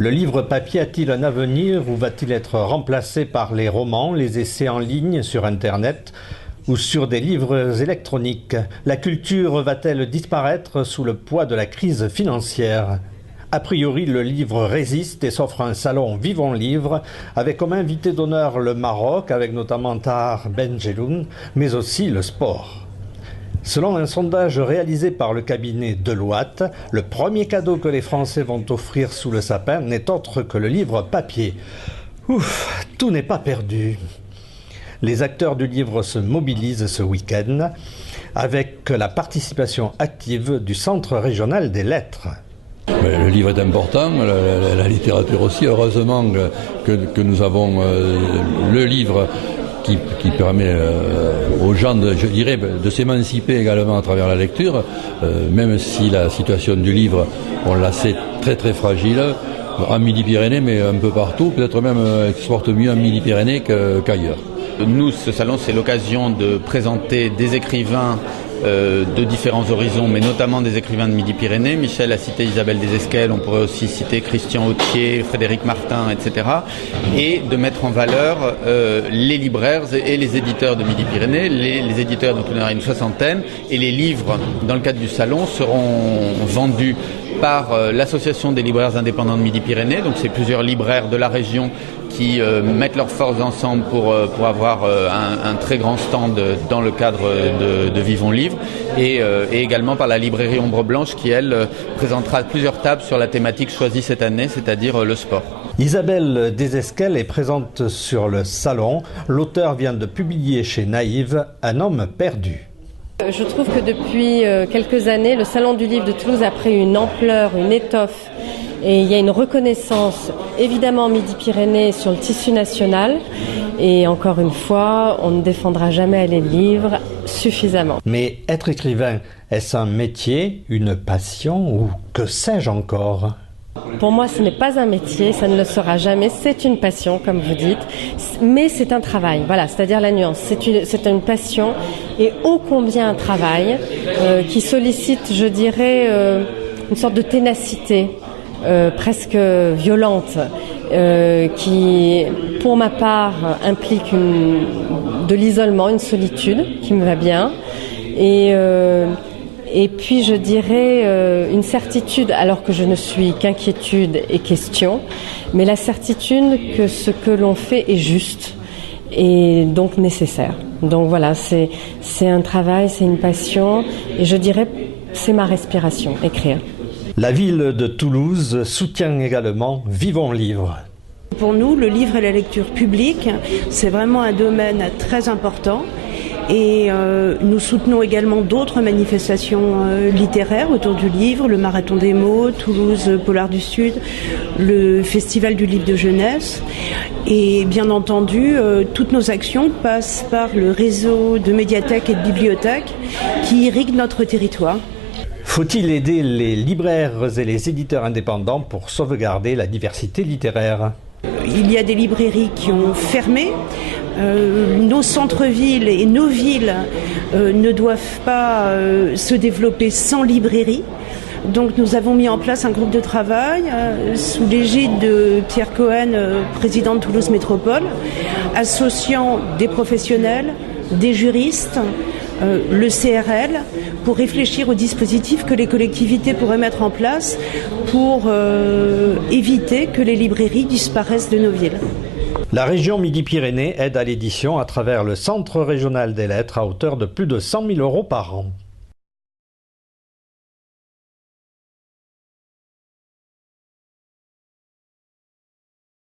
Le livre papier a-t-il un avenir ou va-t-il être remplacé par les romans, les essais en ligne sur Internet ou sur des livres électroniques? La culture va-t-elle disparaître sous le poids de la crise financière? A priori, le livre résiste et s'offre un salon Vivons Livre avec comme invité d'honneur le Maroc, avec notamment Tahar Benjeloun, mais aussi le sport. Selon un sondage réalisé par le cabinet Deloitte, le premier cadeau que les Français vont offrir sous le sapin n'est autre que le livre papier. Ouf, tout n'est pas perdu. Les acteurs du livre se mobilisent ce week-end avec la participation active du Centre régional des lettres. Le livre est important, la littérature aussi. Heureusement que nous avons le livre qui permet aux gens, de s'émanciper également à travers la lecture, même si la situation du livre, on la sait très très fragile, en Midi-Pyrénées, mais un peu partout, peut-être même exporte mieux en Midi-Pyrénées qu'ailleurs. Nous, ce salon, c'est l'occasion de présenter des écrivains de différents horizons, mais notamment des écrivains de Midi-Pyrénées. Michel a cité Isabelle Desesquelles, on pourrait aussi citer Christian Autier, Frédéric Martin, etc. Et de mettre en valeur les libraires et les éditeurs de Midi-Pyrénées. Les éditeurs, donc il y en aura une soixantaine, et les livres, dans le cadre du salon, seront vendus par l'association des libraires indépendants de Midi-Pyrénées. Donc c'est plusieurs libraires de la région qui mettent leurs forces ensemble pour avoir un très grand stand dans le cadre de Vivons Livre et également par la librairie Ombre Blanche qui, elle, présentera plusieurs tables sur la thématique choisie cette année, c'est-à-dire le sport. Isabelle Desesquelles est présente sur le salon. L'auteur vient de publier chez Naïve Un homme perdu. Je trouve que depuis quelques années, le Salon du Livre de Toulouse a pris une ampleur, une étoffe. Et il y a une reconnaissance, évidemment en Midi-Pyrénées, sur le tissu national. Et encore une fois, on ne défendra jamais les livres suffisamment. Mais être écrivain, est-ce un métier, une passion ou que sais-je encore ? Pour moi, ce n'est pas un métier, ça ne le sera jamais. C'est une passion, comme vous dites, mais c'est un travail. Voilà, c'est-à-dire la nuance. C'est une passion et ô combien un travail qui sollicite, je dirais, une sorte de ténacité. Presque violente, qui, pour ma part, implique de l'isolement, une solitude qui me va bien, et puis je dirais une certitude, alors que je ne suis qu'inquiétude et question, mais la certitude que ce que l'on fait est juste et donc nécessaire. Donc voilà, c'est un travail, c'est une passion, et je dirais c'est ma respiration, écrire. La ville de Toulouse soutient également Vivons Livre. Pour nous, le livre et la lecture publique, c'est vraiment un domaine très important. Et nous soutenons également d'autres manifestations littéraires autour du livre, le Marathon des mots, Toulouse Polar du Sud, le Festival du livre de jeunesse. Et bien entendu, toutes nos actions passent par le réseau de médiathèques et de bibliothèques qui irriguent notre territoire. Faut-il aider les libraires et les éditeurs indépendants pour sauvegarder la diversité littéraire ? Il y a des librairies qui ont fermé. Nos centres-villes et nos villes ne doivent pas se développer sans librairie. Donc nous avons mis en place un groupe de travail sous l'égide de Pierre Cohen, président de Toulouse Métropole, associant des professionnels, des juristes, le CRL, pour réfléchir aux dispositifs que les collectivités pourraient mettre en place pour éviter que les librairies disparaissent de nos villes. La région Midi-Pyrénées aide à l'édition à travers le Centre régional des lettres à hauteur de plus de 100 000 € par an.